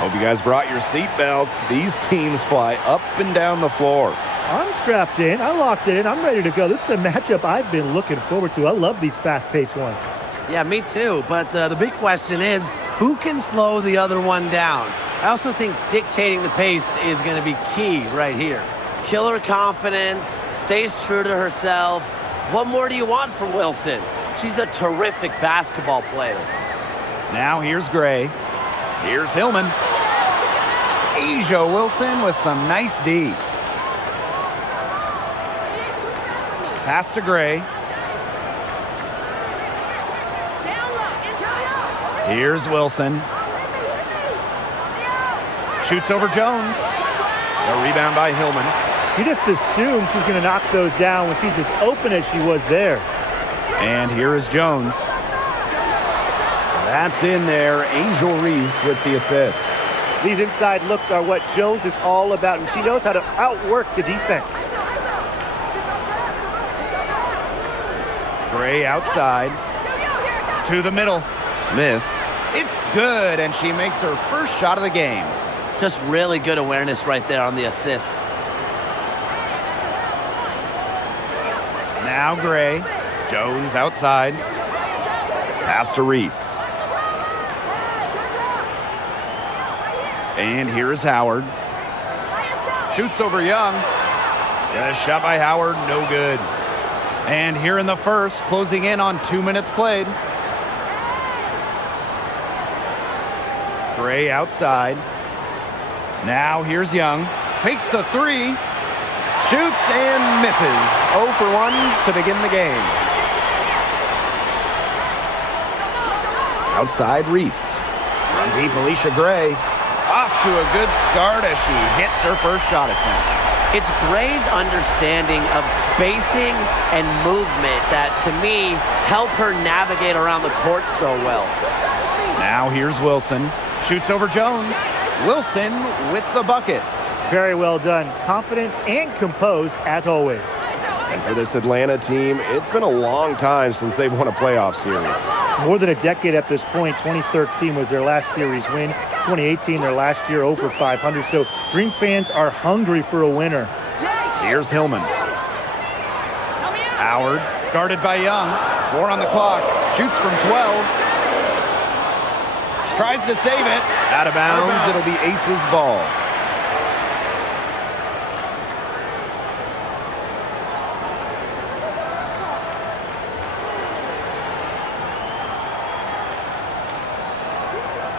Hope you guys brought your seatbelts. These teams fly up and down the floor. I'm strapped in. I locked it in. I'm ready to go. This is a matchup I've been looking forward to. I love these fast-paced ones. Yeah, me too. But the big question is, who can slow the other one down? I also think dictating the pace is going to be key right here. Killer confidence, stays true to herself. What more do you want from Wilson? She's a terrific basketball player. Now here's Gray. Here's Hillman. Asia Wilson with some nice D. Pass to Gray. Here's Wilson. Shoots over Jones. A rebound by Hillman. You just assume she's going to knock those down when she's as open as she was there. And here is Jones. That's in there. Angel Reese with the assist. These inside looks are what Jones is all about, and she knows how to outwork the defense. Gray outside. To the middle. Smith. It's good, and she makes her first shot of the game. Just really good awareness right there on the assist. Now Gray. Jones outside. Pass to Reese. And here is Howard. Shoots over Young. Got a shot by Howard, no good. And here in the first, closing in on 2 minutes played. Gray outside. Now here's Young. Takes the three. Shoots and misses. 0 for 1 to begin the game. Outside Reese. From deep, Alicia Gray. Off to a good start as she hits her first shot attempt. It's Gray's understanding of spacing and movement that, to me, help her navigate around the court so well. Now here's Wilson. Shoots over Jones. Wilson with the bucket. Very well done. Confident and composed, as always. And for this Atlanta team, it's been a long time since they've won a playoff series. More than a decade at this point. 2013 was their last series win. 2018, their last year, over 500. So Dream fans are hungry for a winner. Here's Hillman. Howard, guarded by Young. 4 on the clock. Shoots from 12. Tries to save it. Out of bounds. It'll be Ace's ball.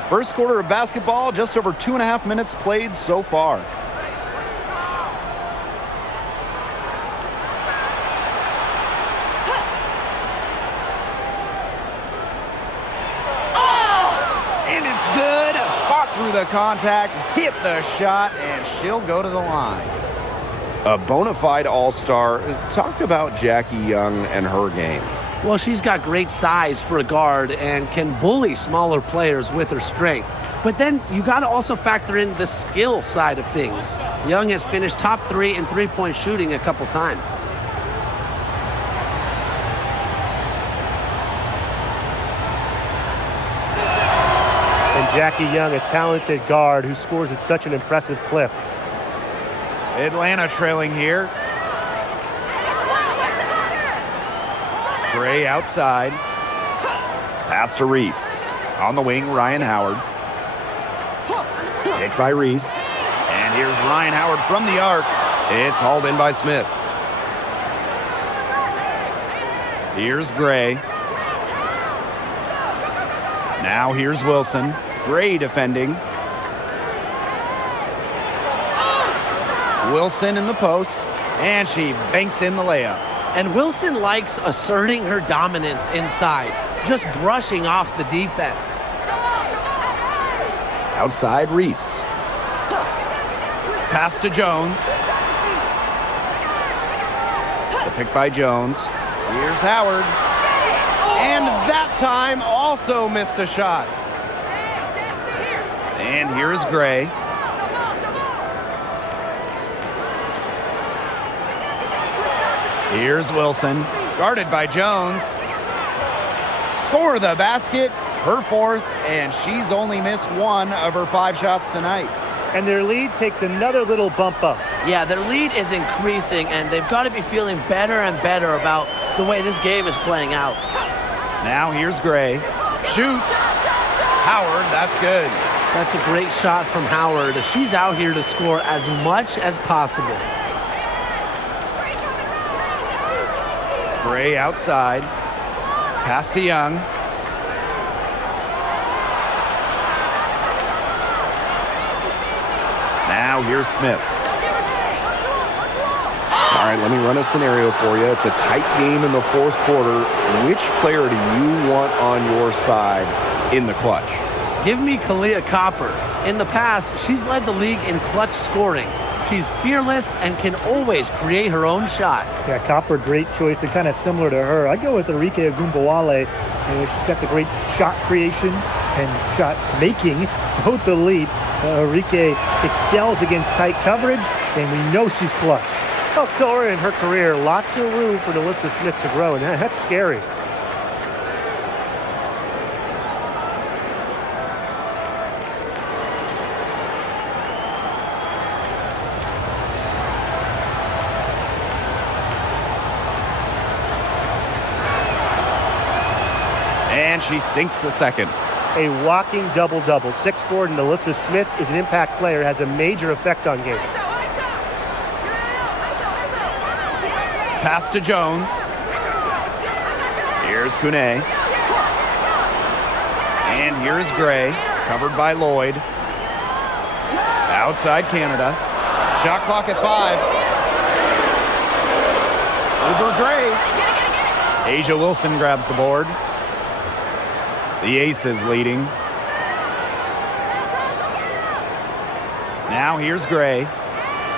First quarter of basketball, just over 2.5 minutes played so far. And it's good. Fought through the contact, hit the shot, and she'll go to the line. A bona fide all-star. Talk about Jackie Young and her game. Well, she's got great size for a guard and can bully smaller players with her strength. But then you got to also factor in the skill side of things. Young has finished top 3 in three-point shooting a couple times. And Jackie Young, a talented guard who scores at such an impressive clip. Atlanta trailing here. Gray outside. Pass to Reese. On the wing, Ryan Howard. Picked by Reese. And here's Ryan Howard from the arc. It's hauled in by Smith. Here's Gray. Now here's Wilson. Gray defending. Wilson in the post. And she banks in the layup. And Wilson likes asserting her dominance inside, just brushing off the defense. Outside Reese. Pass to Jones. The pick by Jones. Here's Howard. And that time also missed a shot. And here's Gray. Here's Wilson, guarded by Jones. Score the basket, her fourth, and she's only missed 1 of her 5 shots tonight. And their lead takes another little bump up. Yeah, their lead is increasing, and they've got to be feeling better and better about the way this game is playing out. Now here's Gray. Shoots. Howard, that's good. That's a great shot from Howard. She's out here to score as much as possible. Gray outside. Pass to Young. Now here's Smith. All right, let me run a scenario for you. It's a tight game in the fourth quarter. Which player do you want on your side in the clutch? Give me Kalia Copper. In the past, she's led the league in clutch scoring. She's fearless and can always create her own shot. Yeah, Copper, great choice and kind of similar to her. I'd go with Enrique Agumbawale. She's got the great shot creation and shot making, both elite. Enrique excels against tight coverage, and we know she's clutch. Well, still early in her career, lots of room for Alyssa Smith to grow, and that's scary. And she sinks the second. A walking double-double. 6'4", and Alyssa Smith is an impact player, has a major effect on games. Pass to Jones. Here's Kune. And here's Gray, covered by Lloyd. Outside Canada. Shot clock at 5. Over Gray. Asia Wilson grabs the board. The Aces leading. Now here's Gray.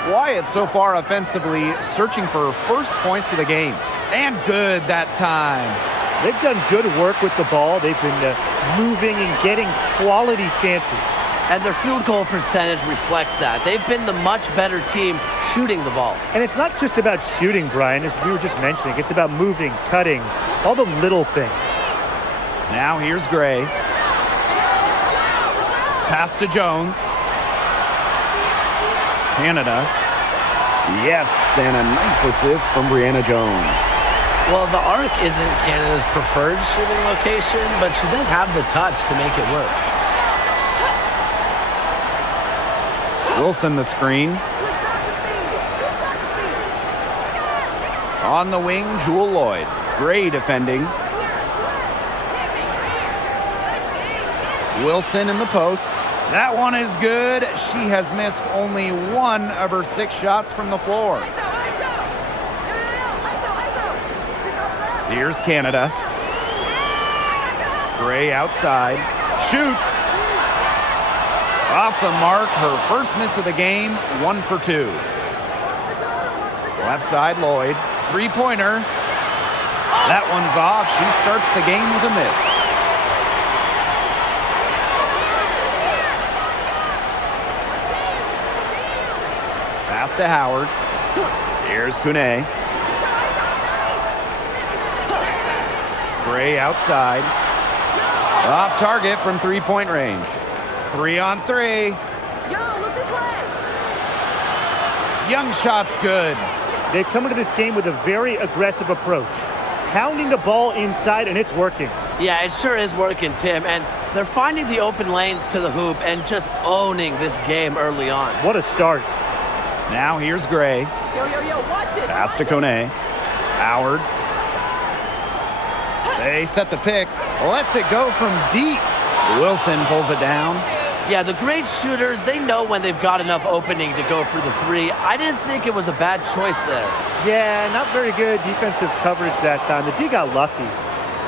Wyatt so far offensively searching for her first points of the game. And good that time. They've done good work with the ball. They've been moving and getting quality chances. And their field goal percentage reflects that. They've been the much better team shooting the ball. And it's not just about shooting, Brian, as we were just mentioning. It's about moving, cutting, all the little things. Now here's Gray. Pass to Jones. Canada. Yes, and a nice assist from Brianna Jones. Well, the arc isn't Canada's preferred shooting location, but she does have the touch to make it work. Wilson the screen. On the wing, Jewel Lloyd. Gray defending. Wilson in the post. That one is good. She has missed only 1 of her 6 shots from the floor. Here's Canada. Gray outside. Shoots. Off the mark. Her first miss of the game. 1 for 2. Left side Lloyd. 3-pointer. That one's off. She starts the game with a miss. Pass to Howard. Here's Kune. Gray outside. Off target from 3-point range. 3-on-3. Look this way. Young shot's good. They've come into this game with a very aggressive approach. Pounding the ball inside, and it's working. Yeah, it sure is working, Tim. And they're finding the open lanes to the hoop and just owning this game early on. What a start. Now here's Gray. Yo, watch this. Pass to Kone. Howard. They set the pick. Lets it go from deep. Wilson pulls it down. Yeah, the great shooters, they know when they've got enough opening to go for the 3. I didn't think it was a bad choice there. Yeah, not very good defensive coverage that time. The D got lucky.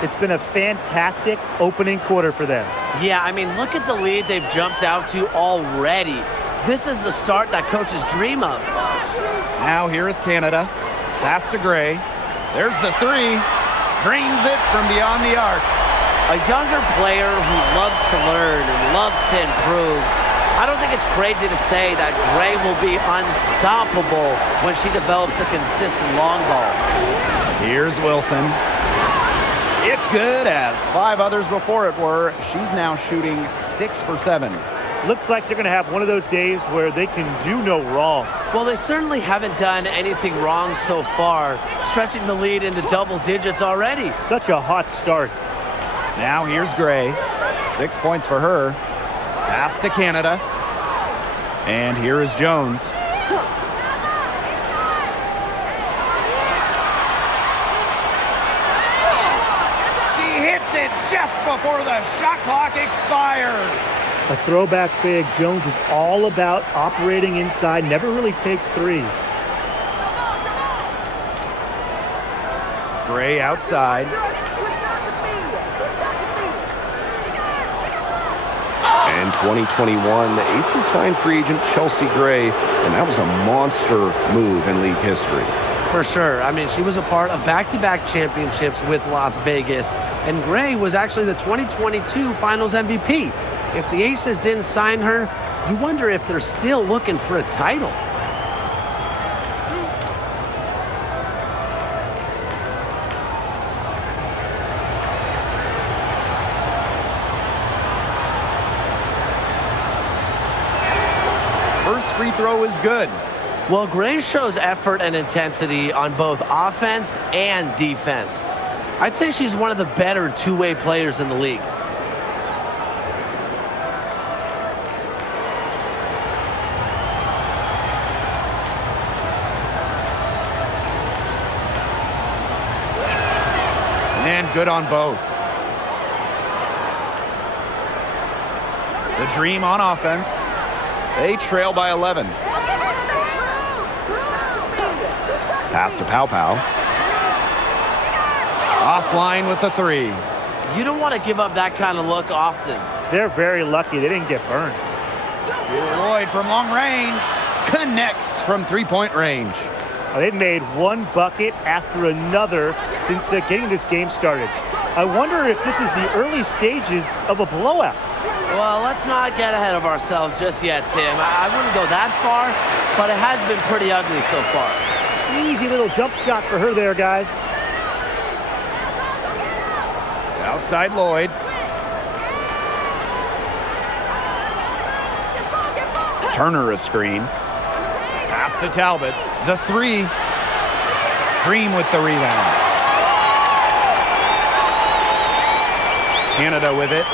It's been a fantastic opening quarter for them. Yeah, I mean, look at the lead they've jumped out to already. This is the start that coaches dream of. Now here is Canada. Pass to Gray. There's the 3. Drains it from beyond the arc. A younger player who loves to learn and loves to improve. I don't think it's crazy to say that Gray will be unstoppable when she develops a consistent long ball. Here's Wilson. It's good as 5 others before it were. She's now shooting 6 for 7. Looks like they're going to have one of those days where they can do no wrong. Well, they certainly haven't done anything wrong so far, stretching the lead into double digits already. Such a hot start. Now here's Gray. 6 points for her. Pass to Canada. And here is Jones. She hits it just before the shot clock expires. A throwback big. Jones is all about operating inside, never really takes threes. Gray outside. In 2021, the Aces signed free agent Chelsea Gray, and that was a monster move in league history. For sure. I mean, she was a part of back-to-back championships with Las Vegas, and Gray was actually the 2022 Finals MVP. If the Aces didn't sign her, you wonder if they're still looking for a title. First free throw is good. Well, Gray shows effort and intensity on both offense and defense. I'd say she's one of the better two-way players in the league. And good on both. The Dream on offense. They trail by 11. Pass to Pow Pow. Offline with the 3. You don't want to give up that kind of look often. They're very lucky they didn't get burned. Lloyd from long range. Connects from three-point range. They've made one bucket after another since getting this game started. I wonder if this is the early stages of a blowout. Well, let's not get ahead of ourselves just yet, Tim. I wouldn't go that far, but it has been pretty ugly so far. Easy little jump shot for her there, guys. Outside Lloyd. Turner a screen. Pass to Talbot. The 3. Green with the rebound. Canada with it.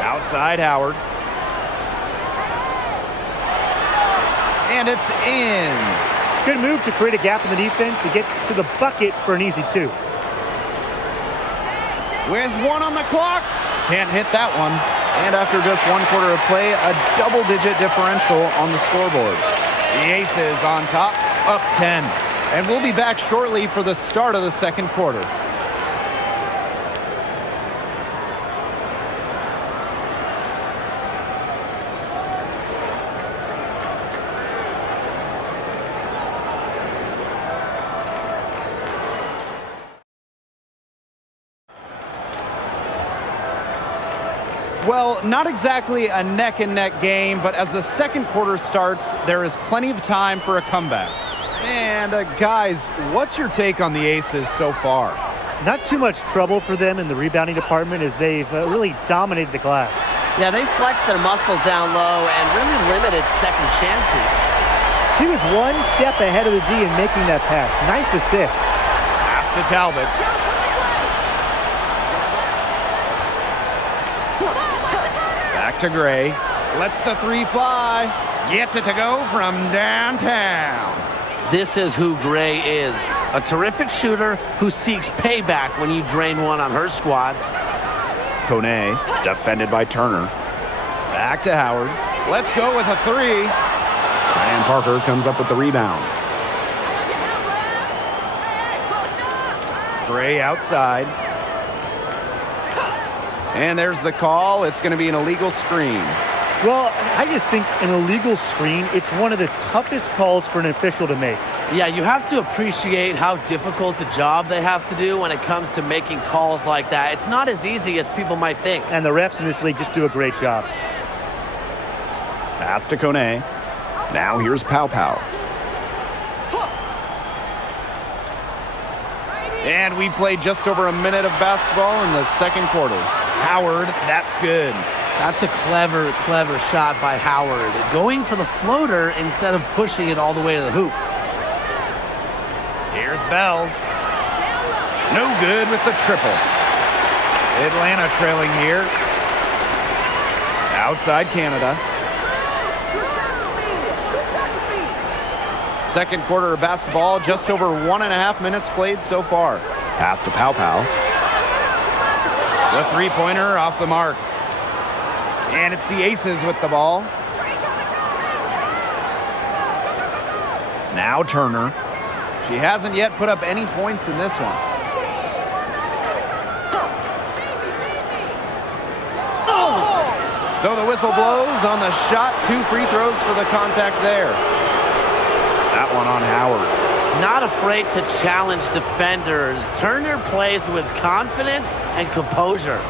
Outside Howard. And it's in. Good move to create a gap in the defense to get to the bucket for an easy 2. With 1 on the clock. Can't hit that one. And after just 1 quarter of play, a double-digit differential on the scoreboard. The Aces on top, up 10. And we'll be back shortly for the start of the second quarter. Well, not exactly a neck-and-neck game, but as the second quarter starts, there is plenty of time for a comeback. And guys, what's your take on the Aces so far? Not too much trouble for them in the rebounding department as they've really dominated the glass. Yeah, they flexed their muscle down low and really limited second chances. She was one step ahead of the D in making that pass. Nice assist. Pass to Talbot. Back to Gray. Lets the 3 fly. Gets it to go from downtown. This is who Gray is. A terrific shooter who seeks payback when you drain one on her squad. Kone, defended by Turner. Back to Howard. Let's go with a 3. Cheyenne Parker comes up with the rebound. Gray outside. And there's the call. It's going to be an illegal screen. Well, I just think an illegal screen, it's one of the toughest calls for an official to make. Yeah, you have to appreciate how difficult a job they have to do when it comes to making calls like that. It's not as easy as people might think. And the refs in this league just do a great job. Pass to Kone. Now here's Pow Pow. And we played just over a minute of basketball in the second quarter. Howard, that's good. That's a clever, clever shot by Howard. Going for the floater instead of pushing it all the way to the hoop. Here's Bell. No good with the triple. Atlanta trailing here. Outside Canada. Second quarter of basketball, just over 1.5 minutes played so far. Pass to Pow Pow. The three-pointer off the mark. And it's the Aces with the ball. Now Turner. She hasn't yet put up any points in this one. So the whistle blows on the shot. 2 free throws for the contact there. That one on Howard. Not afraid to challenge defenders. Turner plays with confidence and composure.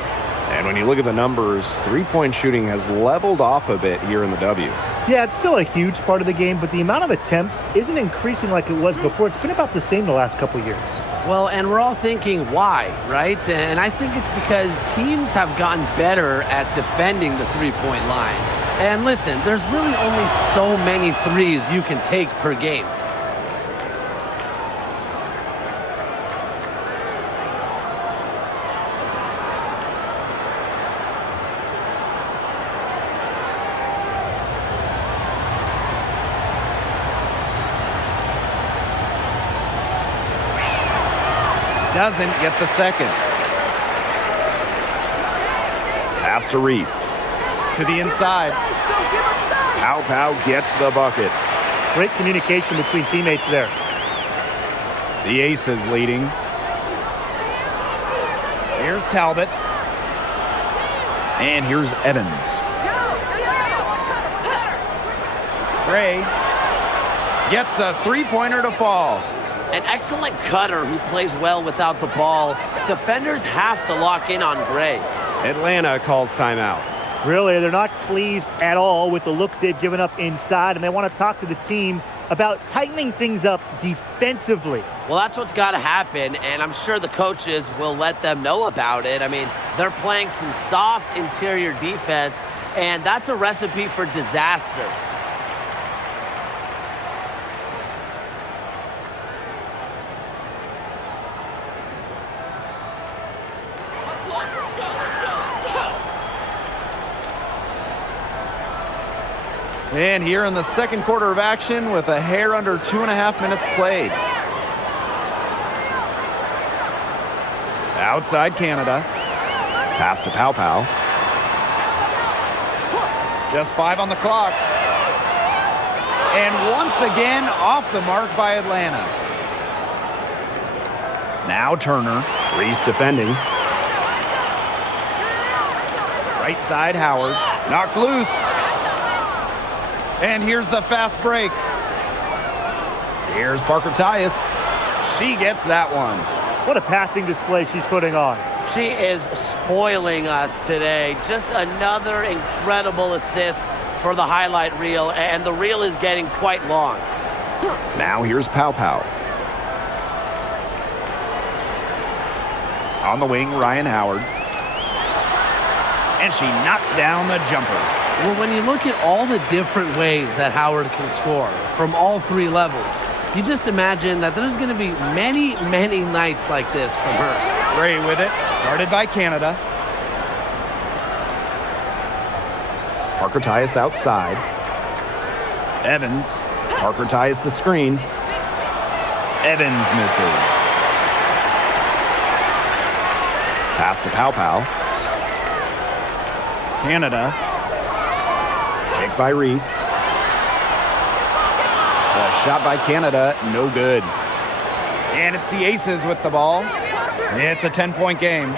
And when you look at the numbers, three-point shooting has leveled off a bit here in the W. Yeah, it's still a huge part of the game, but the amount of attempts isn't increasing like it was before. It's been about the same the last couple years. Well, and we're all thinking, why, right? And I think it's because teams have gotten better at defending the three-point line. And listen, there's really only so many threes you can take per game. Doesn't get the second. Pass to Reese. To the inside. Pow Pow gets the bucket. Great communication between teammates there. The Aces leading. Here's Talbot. And here's Evans. Gray gets the three-pointer to fall. An excellent cutter who plays well without the ball. Defenders have to lock in on Gray. Atlanta calls timeout. Really, they're not pleased at all with the looks they've given up inside, and they want to talk to the team about tightening things up defensively. Well, that's what's got to happen, and I'm sure the coaches will let them know about it. I mean, they're playing some soft interior defense, and that's a recipe for disaster. And here in the second quarter of action with a hair under 2.5 minutes played. Outside Canada. Pass to Pow Pow. Just 5 on the clock. And once again off the mark by Atlanta. Now Turner. Reese defending. Right side Howard. Knocked loose. And here's the fast break. Here's Parker Tyus. She gets that one. What a passing display she's putting on. She is spoiling us today. Just another incredible assist for the highlight reel, and the reel is getting quite long. Now here's Pow Pow. On the wing, Ryan Howard. And she knocks down the jumper. Well, when you look at all the different ways that Howard can score from all 3 levels, you just imagine that there's going to be many, many nights like this from her. Gray with it, guarded by Canada. Parker Tyus outside. Evans. Parker Tyus the screen. Evans misses. Pass to Pow Pow. Canada. Picked by Reese. The shot by Canada, no good. And it's the Aces with the ball. It's a 10-point game.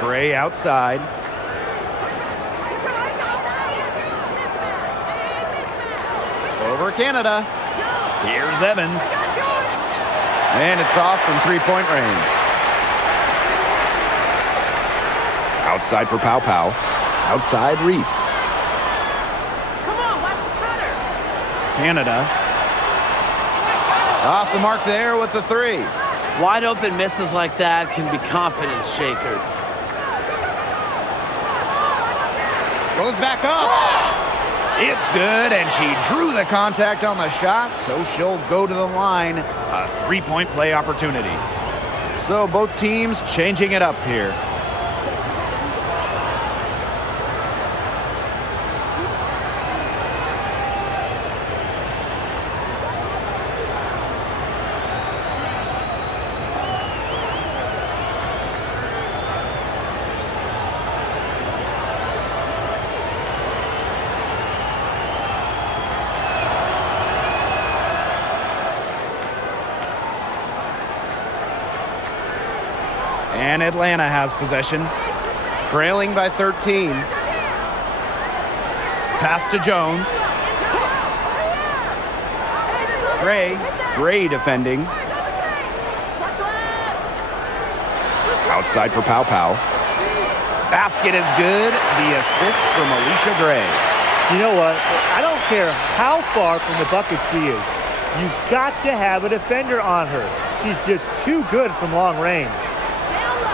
Gray outside. Over Canada. Here's Evans. And it's off from three-point range. Outside for Pow Pow. Outside Reese. Come on, watch the cutter. Canada. Off the mark there with the three. Wide open misses like that can be confidence shakers. Goes back up. It's good, and she drew the contact on the shot, so she'll go to the line. A three-point play opportunity. So both teams changing it up here. And Atlanta has possession, trailing by 13. Pass to Jones. Gray defending. Outside for Pow Pow. Basket is good. The assist from Alicia Gray. You know what? I don't care how far from the bucket she is. You've got to have a defender on her. She's just too good from long range.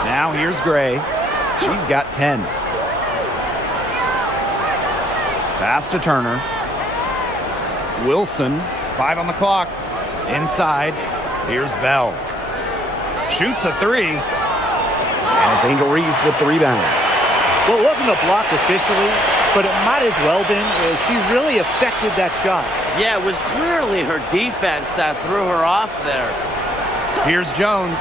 Now here's Gray. She's got 10. Pass to Turner. Wilson, 5 on the clock. Inside, here's Bell. Shoots a three. And it's Angel Reese with the rebound. Well, it wasn't a block officially, but it might as well been. She really affected that shot. Yeah, it was clearly her defense that threw her off there. Here's Jones.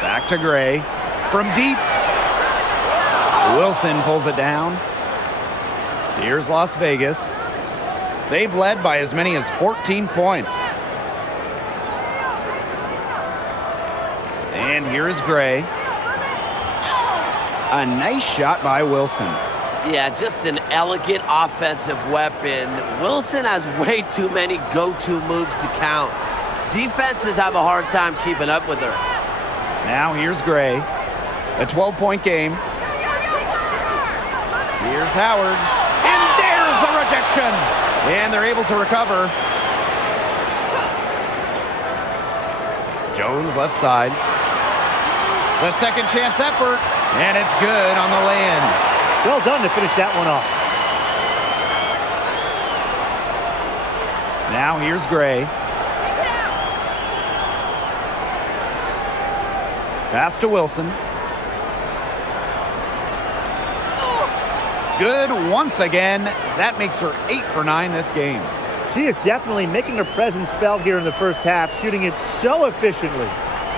Back to Gray. From deep. Wilson pulls it down. Here's Las Vegas. They've led by as many as 14 points. And here's Gray. A nice shot by Wilson. Yeah, just an elegant offensive weapon. Wilson has way too many go-to moves to count. Defenses have a hard time keeping up with her. Now here's Gray. A 12-point game. Here's Howard. And there's the rejection. And they're able to recover. Jones left side. The second chance effort. And it's good on the land. Well done to finish that one off. Now here's Gray. Pass to Wilson. Good once again. That makes her 8 for 9 this game. She is definitely making her presence felt here in the first half, shooting it so efficiently.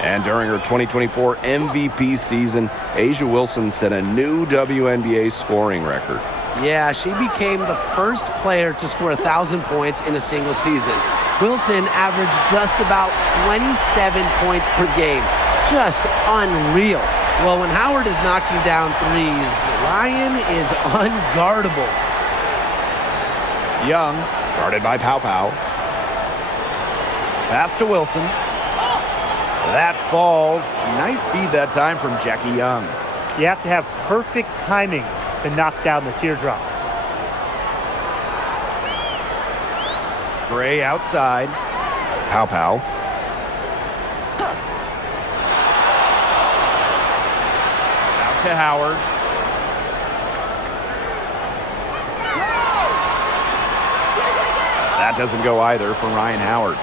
And during her 2024 MVP season, A'ja Wilson set a new WNBA scoring record. Yeah, she became the first player to score 1,000 points in a single season. Wilson averaged just about 27 points per game. Just unreal. Well, when Howard is knocking down threes, Ryan is unguardable. Young, guarded by Pow Pow. Pass to Wilson. That falls. Nice feed that time from Jackie Young. You have to have perfect timing to knock down the teardrop. Gray outside. Pow Pow. Out to Howard. That doesn't go either from Ryan Howard.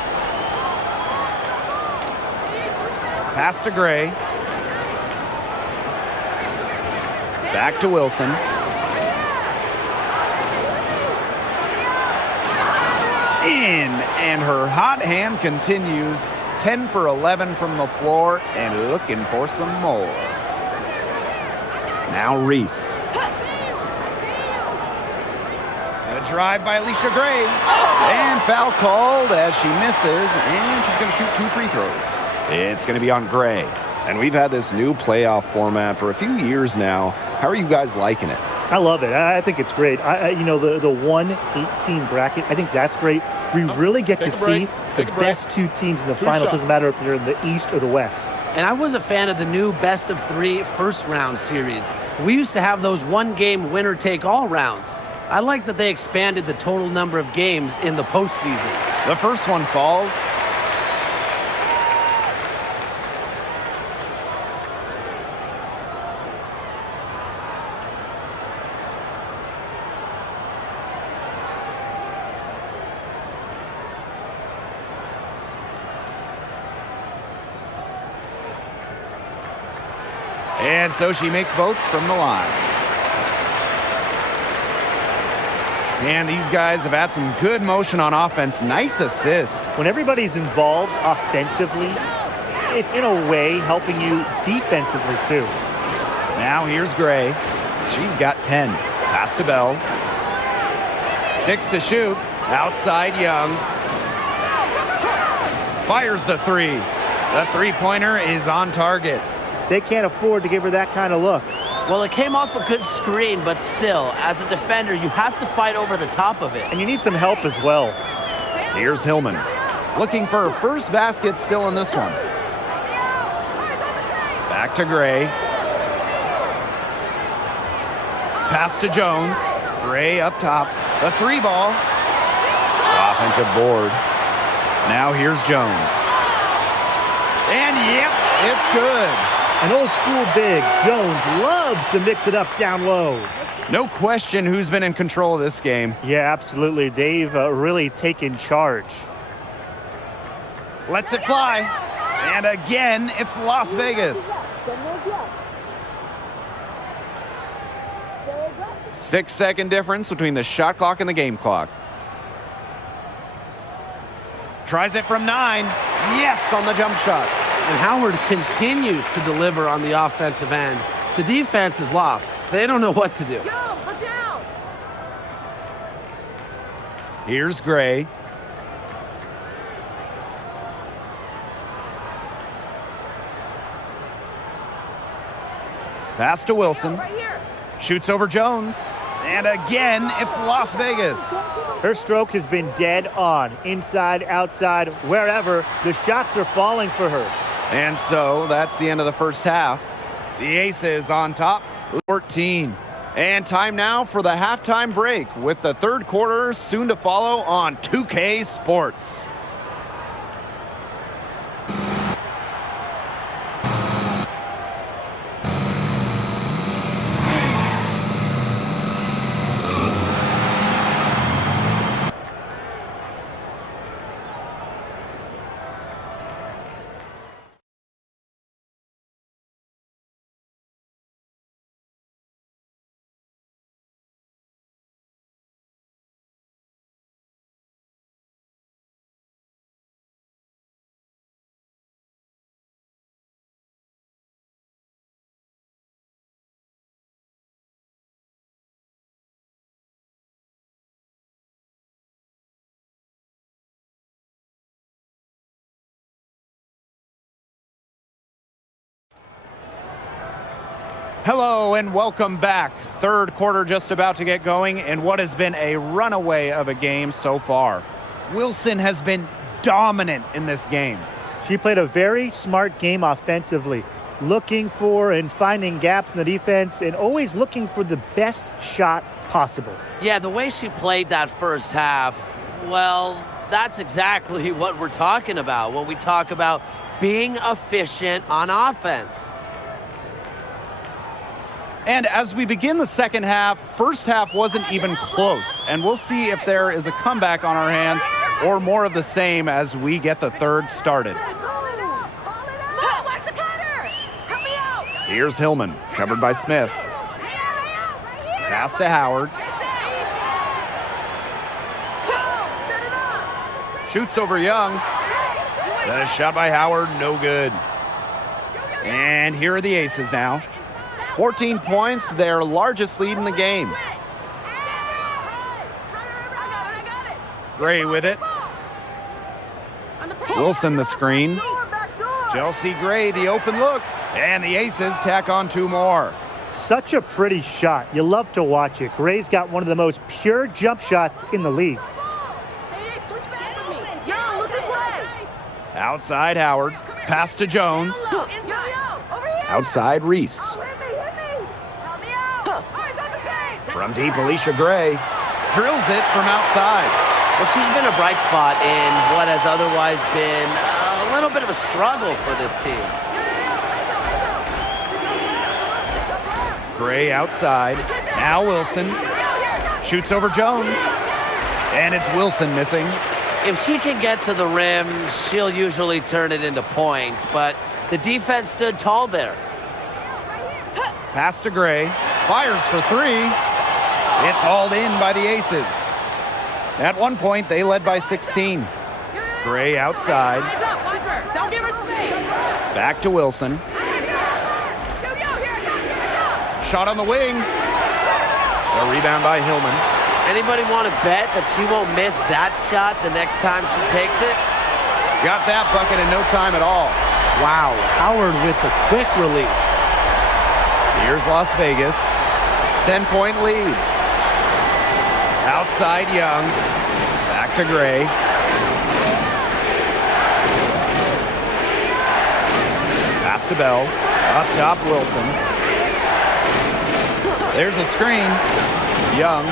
Pass to Gray. Back to Wilson. In, and her hot hand continues. 10 for 11 from the floor and looking for some more. Now Reese. A drive by Alicia Gray. And foul called as she misses, and she's going to shoot 2 free throws. It's going to be on Gray. And we've had this new playoff format for a few years now. How are you guys liking it? I love it. I think it's great. You know, the 1-8 bracket, I think that's great. We really get to see the best 2 teams in the final. It doesn't matter if they're in the East or the West. And I was a fan of the new best-of-3 first-round series. We used to have those one-game winner-take-all rounds. I like that they expanded the total number of games in the postseason. The first one falls. And so she makes both from the line. And these guys have had some good motion on offense. Nice assists. When everybody's involved offensively, it's in a way helping you defensively too. Now here's Gray. She's got 10. Pass to Bell. 6 to shoot. Outside Young. Fires the three. The three-pointer is on target. They can't afford to give her that kind of look. Well, it came off a good screen, but still, as a defender, you have to fight over the top of it. And you need some help as well. Here's Hillman. Looking for her first basket still in this one. Back to Gray. Pass to Jones. Gray up top. The three ball. Offensive board. Now here's Jones. And yep, it's good. An old school big. Jones loves to mix it up down low. No question who's been in control of this game. Yeah, absolutely. They've really taken charge. Lets it fly. And again, it's Las Vegas. 6-second difference between the shot clock and the game clock. Tries it from 9. Yes, on the jump shot. And Howard continues to deliver on the offensive end. The defense is lost. They don't know what to do. Yo, look down. Here's Gray. Pass to Wilson. Right here. Shoots over Jones. And again, it's Las Vegas. Her stroke has been dead on. Inside, outside, wherever. The shots are falling for her. And so that's the end of the first half. The Aces on top, 14. And time now for the halftime break with the third quarter soon to follow on 2K Sports. Hello and welcome back. Third quarter just about to get going in what has been a runaway of a game so far. Wilson has been dominant in this game. She played a very smart game offensively, looking for and finding gaps in the defense and always looking for the best shot possible. Yeah, the way she played that first half, well, that's exactly what we're talking about when we talk about being efficient on offense. And as we begin the second half, first half wasn't even close. And we'll see if there is a comeback on our hands or more of the same as we get the third started. Call it up. Call it up. Watch the cutter. Help me out. Here's Hillman, covered by Smith. Pass to Howard. Set it up. Shoots over Young. The shot by Howard, no good. And here are the Aces now. 14 points, their largest lead in the game. Gray with it. Wilson the screen. Chelsea Gray the open look. And the Aces tack on 2 more. Such a pretty shot. You love to watch it. Gray's got one of the most pure jump shots in the league. Hey, switch back with me. Yo, look this way. Outside Howard. Pass to Jones. Yo, over here. Outside Reese. Hit me. Help me out. Eyes on the paint. From deep, Alicia Gray drills it from outside. Well, she's been a bright spot in what has otherwise been a little bit of a struggle for this team. Gray outside. Now Wilson. Shoots over Jones. And it's Wilson missing. If she can get to the rim, she'll usually turn it into points, but the defense stood tall there. Pass to Gray. Fires for three. It's hauled in by the Aces. At one point, they led by 16. Gray outside. Back to Wilson. Shot on the wing. A rebound by Hillman. Anybody want to bet that she won't miss that shot the next time she takes it? Got that bucket in no time at all. Wow, Howard with the quick release. Here's Las Vegas. 10-point lead. Outside Young. Back to Gray. Pass to Bell. Up top, Wilson. There's a screen. Young.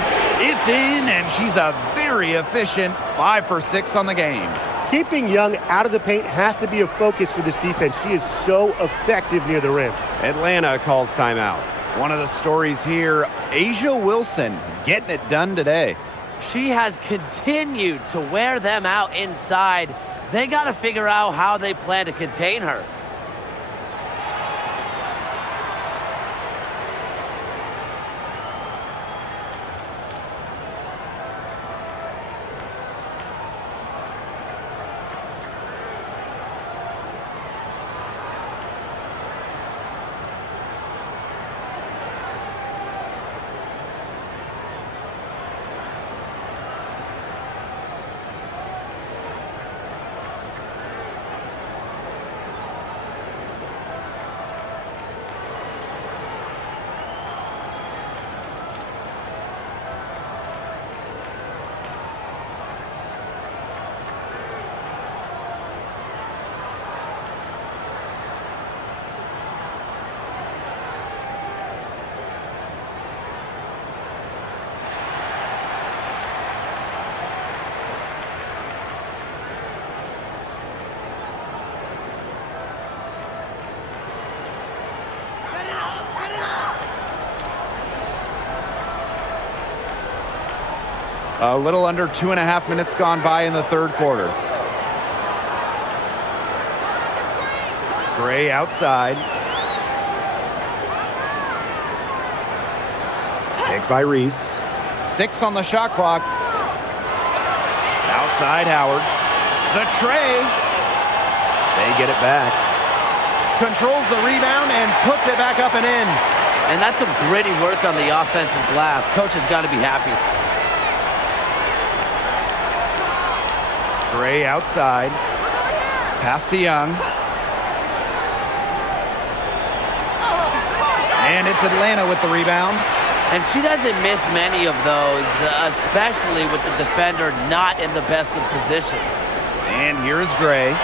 It's in, and she's a very efficient 5 for 6 on the game. Keeping Young out of the paint has to be a focus for this defense. She is so effective near the rim. Atlanta calls timeout. One of the stories here, Asia Wilson getting it done today. She has continued to wear them out inside. They got to figure out how they plan to contain her. A little under 2.5 minutes gone by in the third quarter. Gray outside. Picked by Reese. 6 on the shot clock. Outside Howard. The tray. They get it back. Controls the rebound and puts it back up and in. And that's some gritty work on the offensive glass. Coach has got to be happy. Gray outside. Pass to Young. And it's Atlanta with the rebound. And she doesn't miss many of those, especially with the defender not in the best of positions. And here's Gray.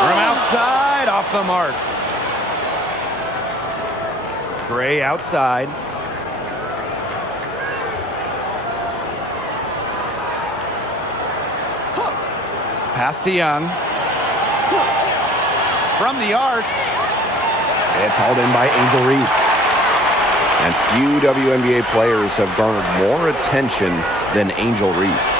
From outside, off the mark. Gray outside. Pass to Young. From the arc. It's hauled in by Angel Reese. And few WNBA players have garnered more attention than Angel Reese.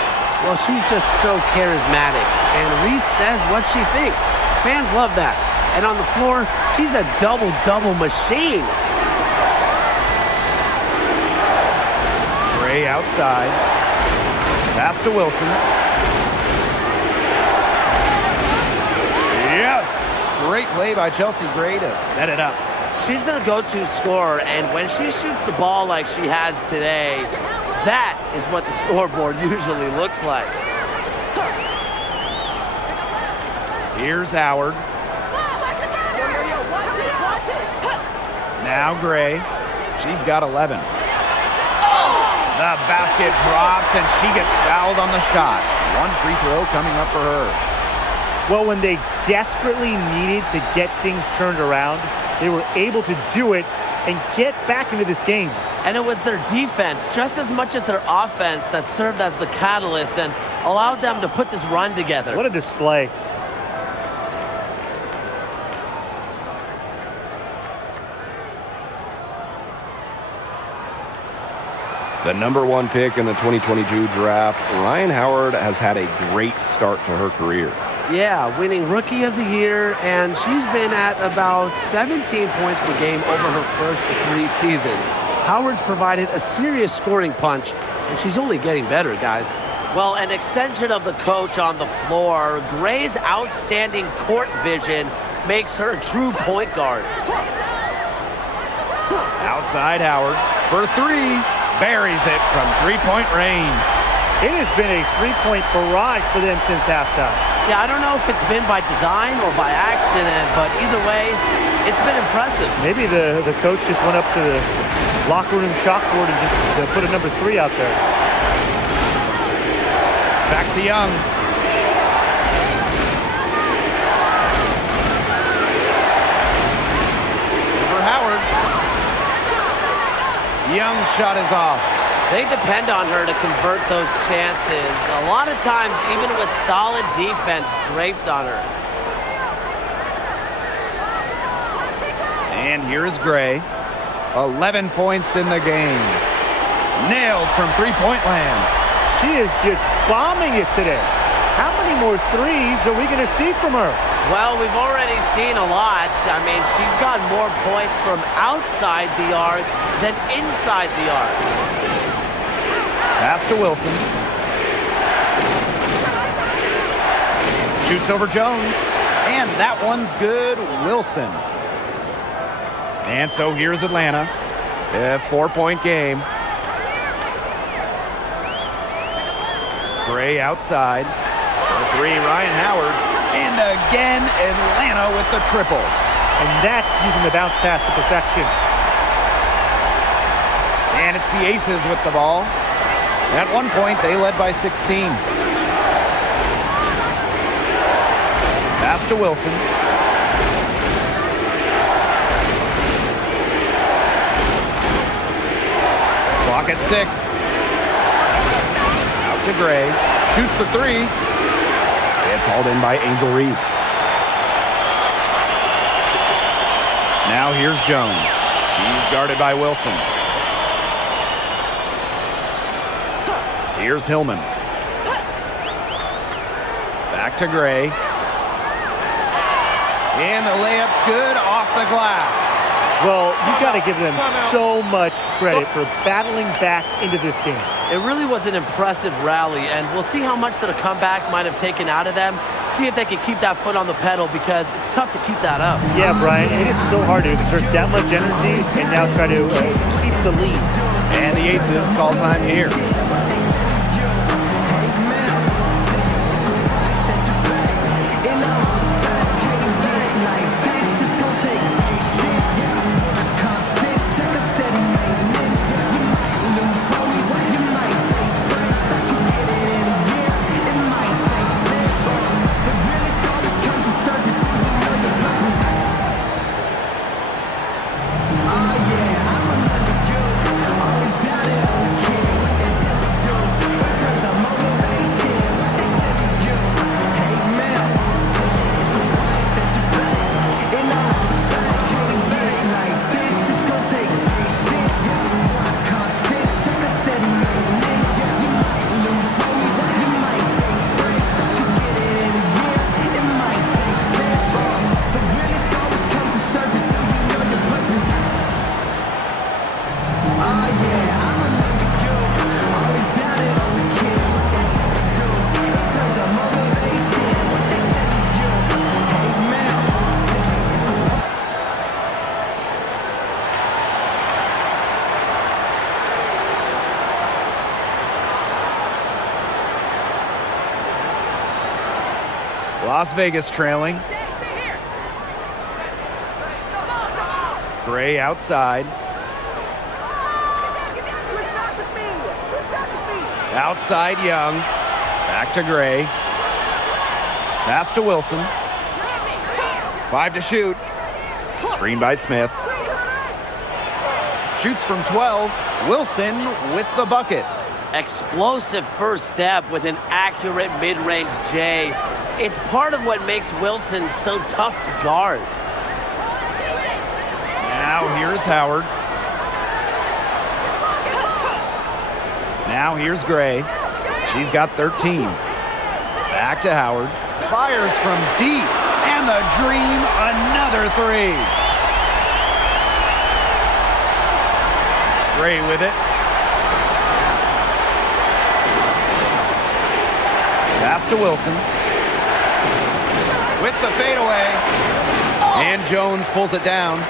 Well, she's just so charismatic, and Reese says what she thinks. Fans love that. And on the floor, she's a double-double machine. Gray outside. Pass to Wilson. Yes! Great play by Chelsea Gray to set it up. She's their go-to scorer, and when she shoots the ball like she has today, that is what the scoreboard usually looks like. Here's Howard. Watch this. Now Gray. She's got 11. The basket drops, and she gets fouled on the shot. One free throw coming up for her. Well, when they desperately needed to get things turned around, they were able to do it and get back into this game. And it was their defense, just as much as their offense, that served as the catalyst and allowed them to put this run together. What a display. The number 1 pick in the 2022 draft, Ryan Howard has had a great start to her career. Yeah, winning Rookie of the Year, and she's been at about 17 points per game over her first 3 seasons. Howard's provided a serious scoring punch, and she's only getting better, guys. Well, an extension of the coach on the floor, Gray's outstanding court vision makes her a true point guard. Outside Howard for 3. Buries it from 3-point range. It has been a 3-point barrage for them since halftime. Yeah, I don't know if it's been by design or by accident, but either way, it's been impressive. Maybe the coach just went up to the locker room chalkboard and just put a number 3 out there. Back to Young. For Howard. Young shot is off. They depend on her to convert those chances. A lot of times, even with solid defense draped on her. And here's Gray. 11 points in the game. Nailed from 3-point land. She is just bombing it today. How many more threes are we going to see from her? Well, we've already seen a lot. I mean, she's got more points from outside the arc than inside the arc. Pass to Wilson. Shoots over Jones. And that one's good. Wilson. And so here's Atlanta. A 4-point game. Gray outside. For 3, Ryan Howard. And again, Atlanta with the triple. And that's using the bounce pass to perfection. And it's the Aces with the ball. At one point, they led by 16. Pass to Wilson. Clock at 6. Out to Gray. Shoots the 3. It's hauled in by Angel Reese. Now here's Jones. She's guarded by Wilson. Here's Hillman. Back to Gray. And the layup's good off the glass. Well, you got to give them so much credit for battling back into this game. It really was an impressive rally, and we'll see how much that a comeback might have taken out of them. See if they can keep that foot on the pedal, because it's tough to keep that up. Yeah, Brian, it is so hard to exert that much energy and now try to keep the lead. And the Aces call time here. Las Vegas trailing. Gray outside. Outside Young. Back to Gray. Pass to Wilson. 5 to shoot. Screen by Smith. Shoots from 12. Wilson with the bucket. Explosive first step with an accurate mid-range J. It's part of what makes Wilson so tough to guard. Now here's Howard. Now here's Gray. She's got 13. Back to Howard. Fires from deep. And the Dream, another three. Gray with it. Pass to Wilson. With the fadeaway. And Jones pulls it down.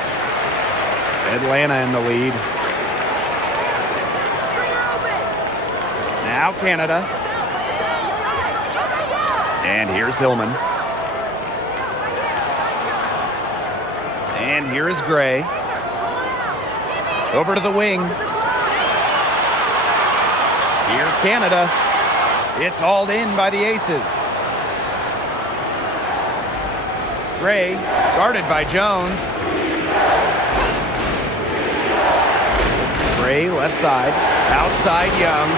Atlanta in the lead. Now Canada. And here's Hillman. And here's Gray. Over to the wing. Here's Canada. It's hauled in by the Aces. Gray, guarded by Jones. Gray, left side. Outside Young.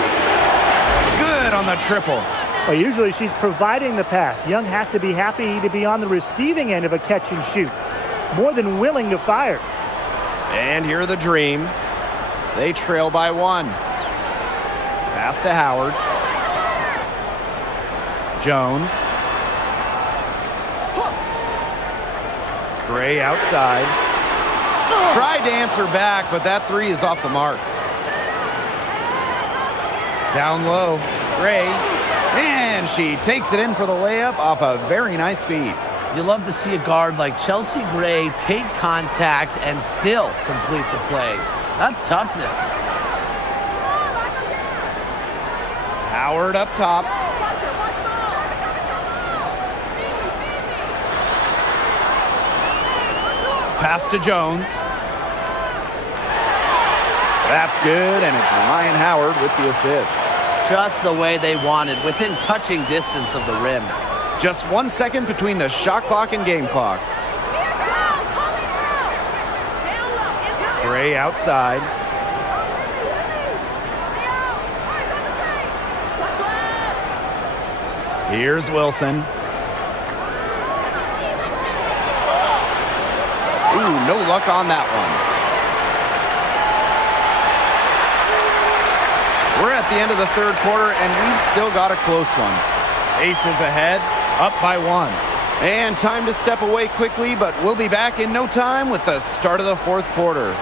Good on the triple. Well, usually she's providing the pass. Young has to be happy to be on the receiving end of a catch and shoot. More than willing to fire. And here the Dream. They trail by 1. Pass to Howard. Jones. Gray outside. Tried to answer back, but that three is off the mark. Down low. Gray. And she takes it in for the layup off a very nice feed. You love to see a guard like Chelsea Gray take contact and still complete the play. That's toughness. Howard up top. Pass to Jones. That's good, and it's Ryan Howard with the assist. Just the way they wanted, within touching distance of the rim. Just 1 second between the shot clock and game clock. Gray outside. Here's Wilson. Ooh, no luck on that one. We're at the end of the third quarter, and we've still got a close one. Aces ahead, up by 1. And time to step away quickly, but we'll be back in no time with the start of the fourth quarter.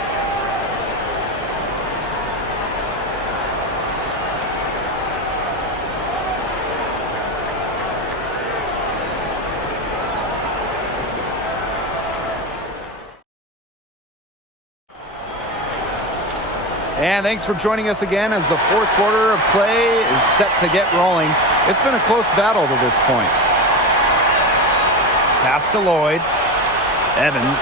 And thanks for joining us again as the fourth quarter of play is set to get rolling. It's been a close battle to this point. Pass to Lloyd. Evans.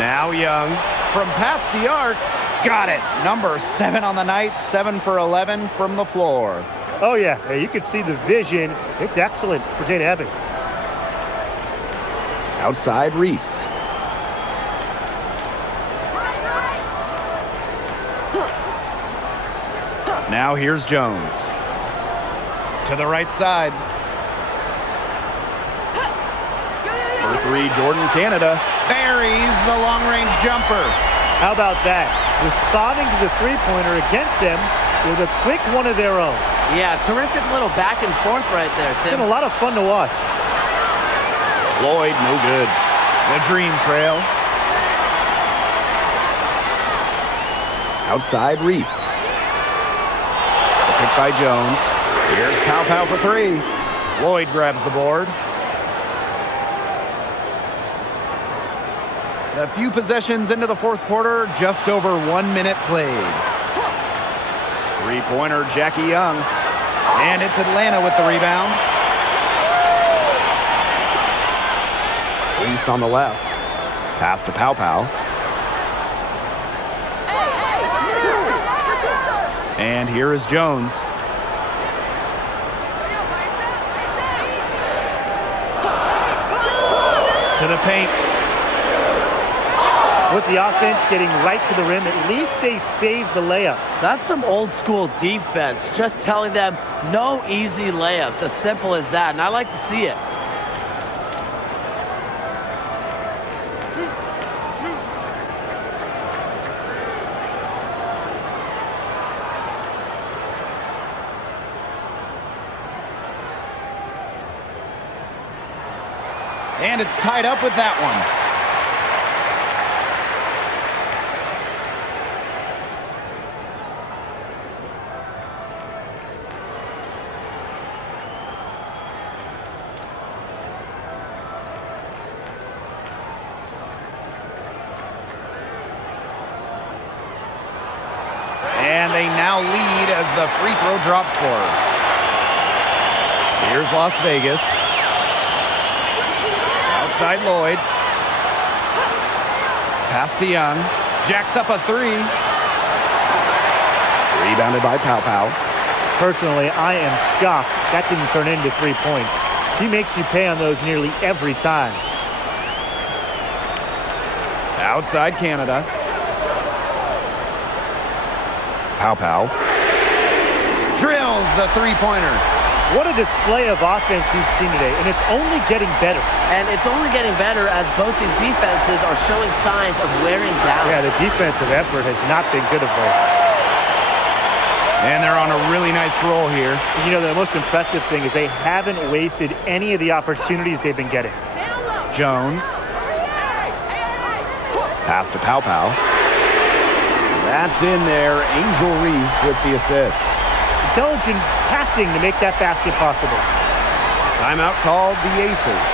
Now Young. From past the arc. Got it. Number 7 on the night. 7 for 11 from the floor. Oh, yeah. You can see the vision. It's excellent for Dana Evans. Outside Reese. Now here's Jones. To the right side. For 3, Jordan Canada. Buries the long-range jumper. How about that? Responding to the three-pointer against them with a quick one of their own. Yeah, terrific little back and forth right there, It's Tim. been a lot of fun to watch. Lloyd, no good. The Dream trail. Outside Reese. Picked by Jones. Here's Pow Pow for 3. Lloyd grabs the board. A few possessions into the fourth quarter, just over 1 minute played. Three-pointer, Jackie Young. And it's Atlanta with the rebound. Reese on the left. Pass to Pow Pow. And here is Jones. To the paint. With the offense getting right to the rim, at least they saved the layup. That's some old school defense, just telling them no easy layups, as simple as that, and I like to see it. And it's tied up with that one. And they now lead as the free throw drops for her. Here's Las Vegas. Outside Lloyd. Pass to Young. Jacks up a three. Rebounded by Pow Pow. Personally, I am shocked that didn't turn into 3 points. She makes you pay on those nearly every time. Outside Canada. Pow Pow. Drills the three-pointer. What a display of offense we've seen today, and it's only getting better. And it's only getting better as both these defenses are showing signs of wearing down. Yeah, the defensive effort has not been good of late. And they're on a really nice roll here. You know, the most impressive thing is they haven't wasted any of the opportunities they've been getting. Jones. Pass to Pow Pow. That's in there. Angel Reese with the assist. Intelligent passing to make that basket possible. Timeout called the Aces.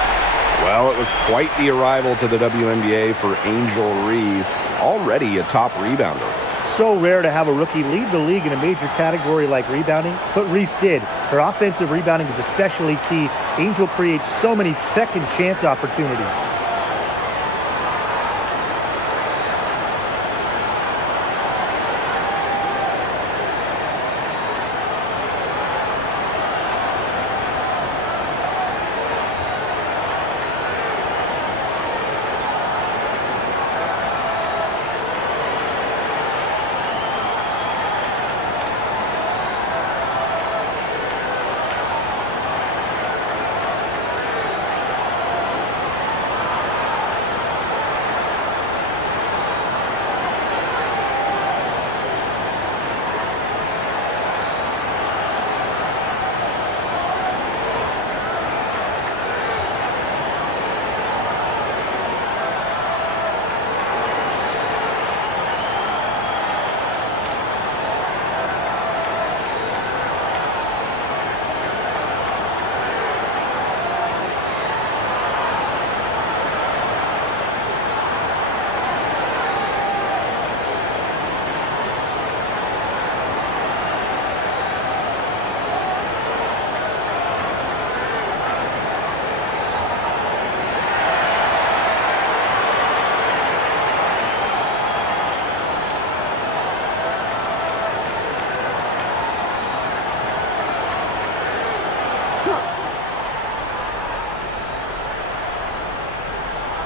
Well, it was quite the arrival to the WNBA for Angel Reese, already a top rebounder. So rare to have a rookie lead the league in a major category like rebounding, but Reese did. Her offensive rebounding is especially key. Angel creates so many second chance opportunities.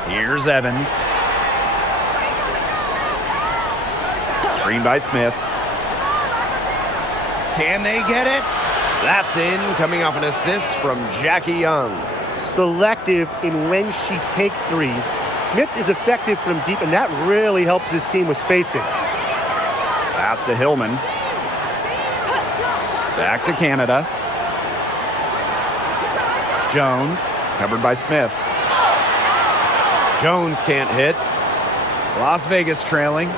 Here's Evans. Screen by Smith. Can they get it? That's in, coming off an assist from Jackie Young. Selective in when she takes threes. Smith is effective from deep, and that really helps his team with spacing. Pass to Hillman. Back to Canada. Jones, covered by Smith. Jones can't hit. Las Vegas trailing.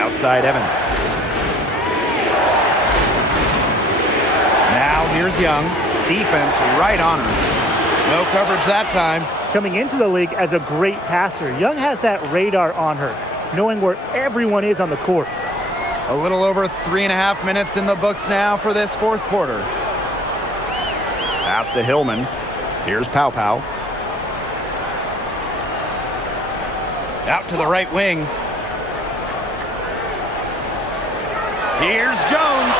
Outside Evans. Now here's Young. Defense right on her. No coverage that time. Coming into the league as a great passer, Young has that radar on her, knowing where everyone is on the court. A little over 3.5 minutes in the books now for this fourth quarter. Pass to Hillman. Here's Pow Pow. Out to the right wing. Here's Jones.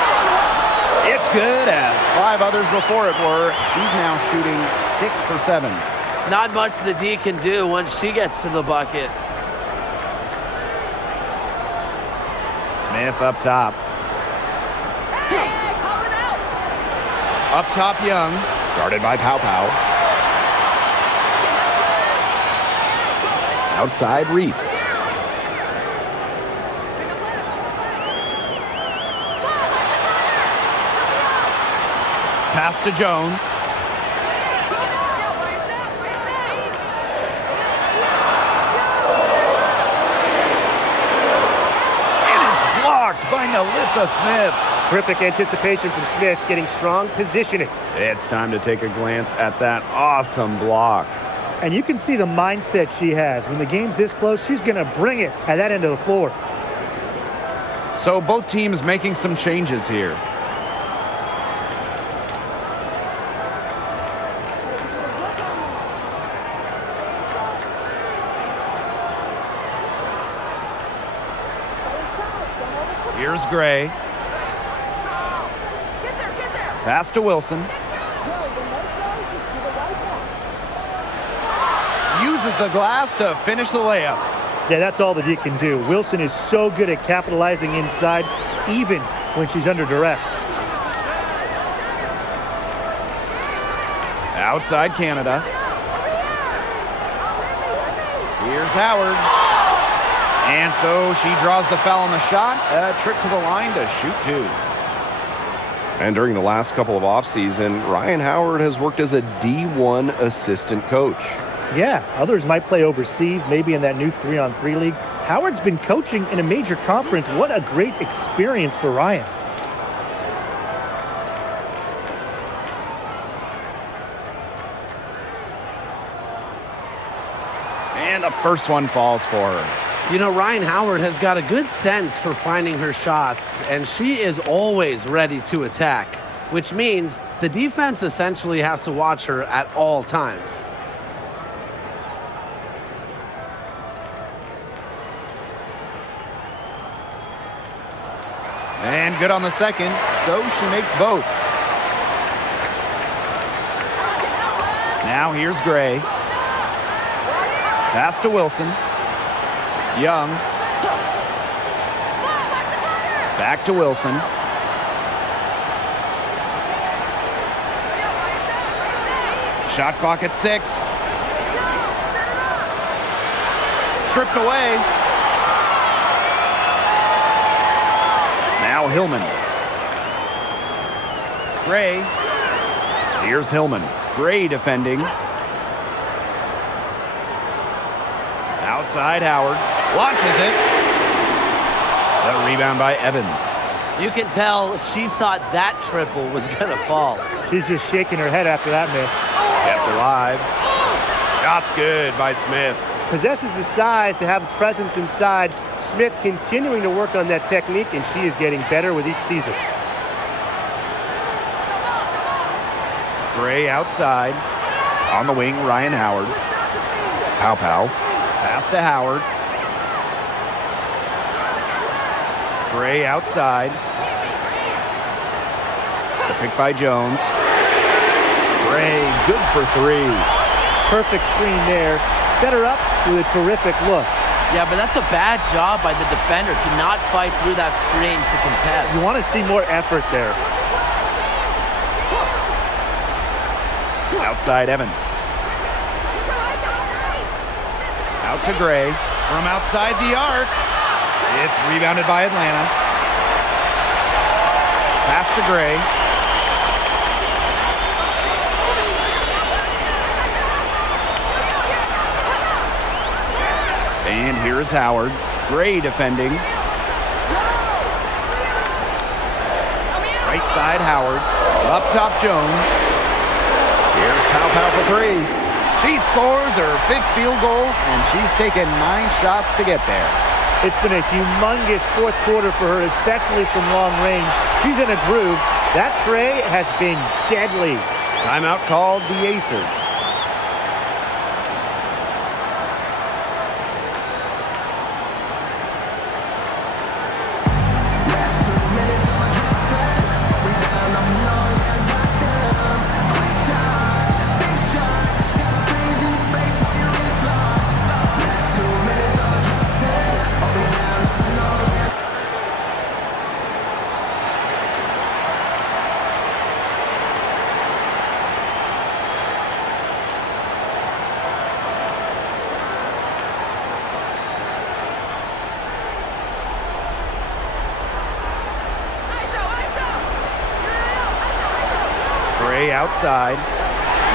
It's good, as 5 others before it were. He's now shooting 6 for 7. Not much the D can do once she gets to the bucket. Smith up top. Hey, call it out. Up top, Young. Guarded by Pow Pow. Outside, Reese. Pass to Jones. And it's blocked by Nalissa Smith. Terrific anticipation from Smith, getting strong positioning. It's time to take a glance at that awesome block. And you can see the mindset she has. When the game's this close, she's going to bring it at that end of the floor. So both teams making some changes here. Here's Gray. Get there. Pass to Wilson. Uses the glass to finish the layup. Yeah, that's all that he can do. Wilson is so good at capitalizing inside, even when she's under duress. Outside Canada. Here's Howard. And so she draws the foul on the shot. A trip to the line to shoot two. And during the last couple of offseason, Ryan Howard has worked as a D1 assistant coach. Yeah, others might play overseas, maybe in that new 3-on-3 league. Howard's been coaching in a major conference. What a great experience for Ryan. And the first one falls for her. You know, Ryan Howard has got a good sense for finding her shots, and she is always ready to attack, which means the defense essentially has to watch her at all times. And good on the second, so she makes both. Now here's Gray. Pass to Wilson. Young. Back to Wilson. Shot clock at 6. Stripped away. Now Hillman. Gray. Here's Hillman. Gray defending. Outside Howard. Launches it. The rebound by Evans. You can tell she thought that triple was going to fall. She's just shaking her head after that miss. Kept alive. Shot's good by Smith. Possesses the size to have presence inside. Smith continuing to work on that technique, and she is getting better with each season. Gray outside. On the wing, Ryan Howard. Pow Pow. Pass to Howard. Gray outside. The pick by Jones. Gray, good for 3. Perfect screen there. Set her up with a terrific look. Yeah, but that's a bad job by the defender to not fight through that screen to contest. You want to see more effort there. Outside Evans. Out to Gray. From outside the arc. It's rebounded by Atlanta. Pass to Gray. And here's Howard. Gray defending. Right side Howard. Up top Jones. Here's Pow Pow for 3. She scores her 5th field goal, and she's taken 9 shots to get there. It's been a humongous fourth quarter for her, especially from long range. She's in a groove. That tray has been deadly. Timeout called the Aces. outside.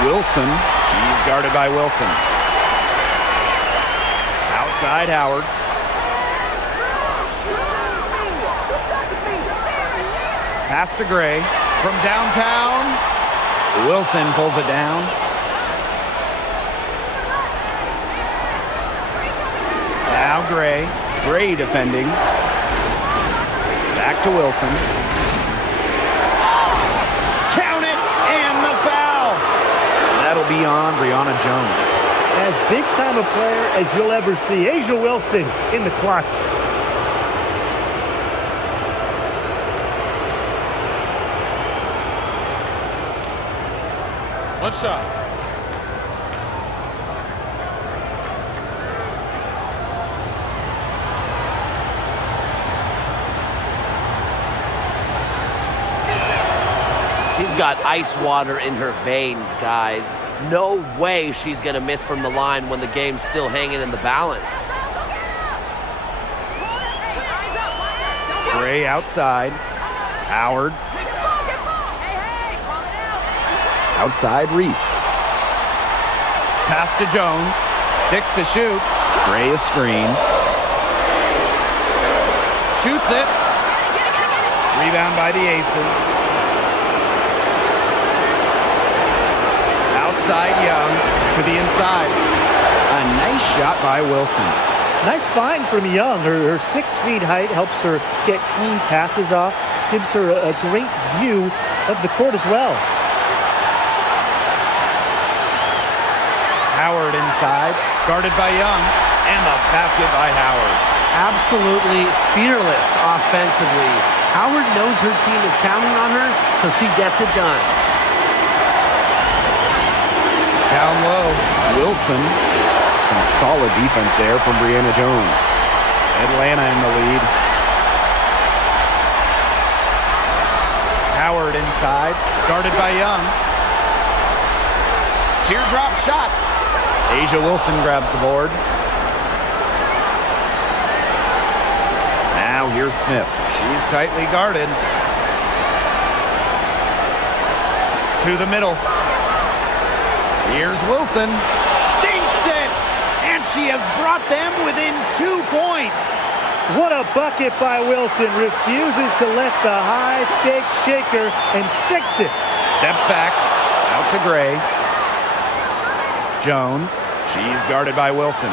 Wilson. She's guarded by Wilson. Outside Howard. Pass to Gray. From downtown. Wilson pulls it down. Now Gray. Gray defending. Back to Wilson. Count it, and the foul. That'll be on Brianna Jones. As big time a player as you'll ever see. Asia Wilson in the clutch. One shot. She's got ice water in her veins, guys. No way she's going to miss from the line when the game's still hanging in the balance. Gray outside. Howard. Outside Reese. Pass to Jones. 6 to shoot. Gray a screen. Shoots it. Rebound by the Aces. Outside Young to the inside. A nice shot by Wilson. Nice find from Young. Her 6 feet height helps her get clean passes off. Gives her a great view of the court as well. Howard inside, guarded by Young, and the basket by Howard. Absolutely fearless offensively. Howard knows her team is counting on her, so she gets it done. Down low, Wilson. Some solid defense there from Brianna Jones. Atlanta in the lead. Howard inside, guarded by Young. Teardrop shot. Asia Wilson grabs the board. Now here's Smith. She's tightly guarded. To the middle. Here's Wilson. Sinks it! And she has brought them within 2 points. What a bucket by Wilson. Refuses to let the high-stake shaker and sinks it. Steps back. Out to Gray. Jones. She's guarded by Wilson.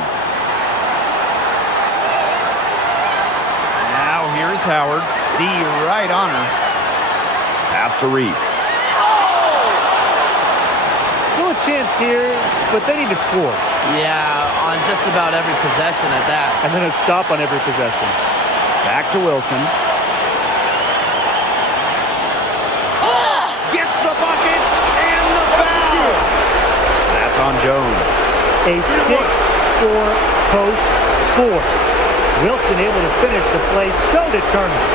Now here's Howard. D right on her. Pass to Reese. Still a chance here, but they need to score. Yeah, on just about every possession at that. And then a stop on every possession. Back to Wilson. Gets the bucket and the foul. That's on Jones. A 6-4 post force. Wilson able to finish the play, so determined.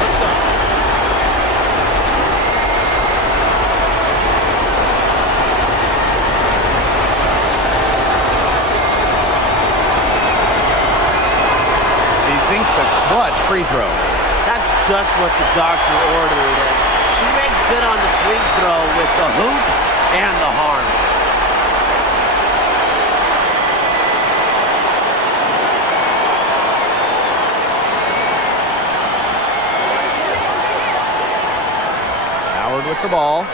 One shot. She sinks the clutch free throw. That's just what the doctor ordered. And she makes good on the free throw with the hoop and the harm. Howard with the ball.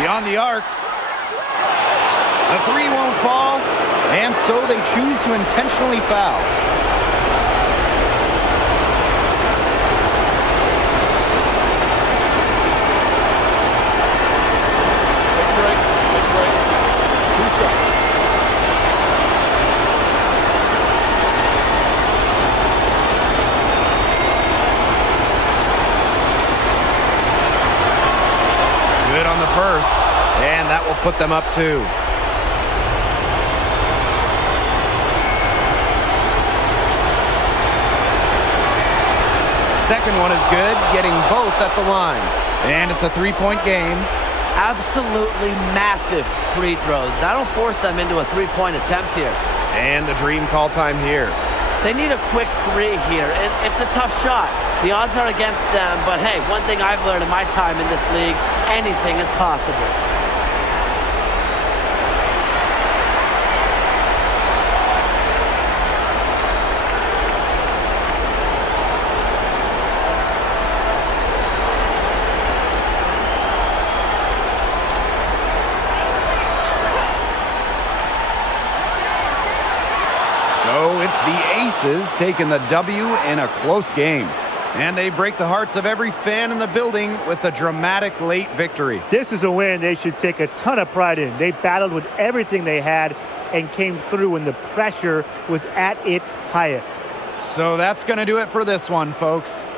Beyond the arc. The 3 won't fall, and so they choose to intentionally foul. Take a break. Take a break. 2 shots. Good on the first, and that will put them up 2. Second one is good, getting both at the line. And it's a three-point game. Absolutely massive free throws. That'll force them into a three-point attempt here. And the dream call time here. They need a quick three here. It's a tough shot. The odds are against them, but hey, one thing I've learned in my time in this league, anything is possible. So it's the Aces taking the W in a close game. And they break the hearts of every fan in the building with a dramatic late victory. This is a win they should take a ton of pride in. They battled with everything they had and came through when the pressure was at its highest. So that's going to do it for this one, folks.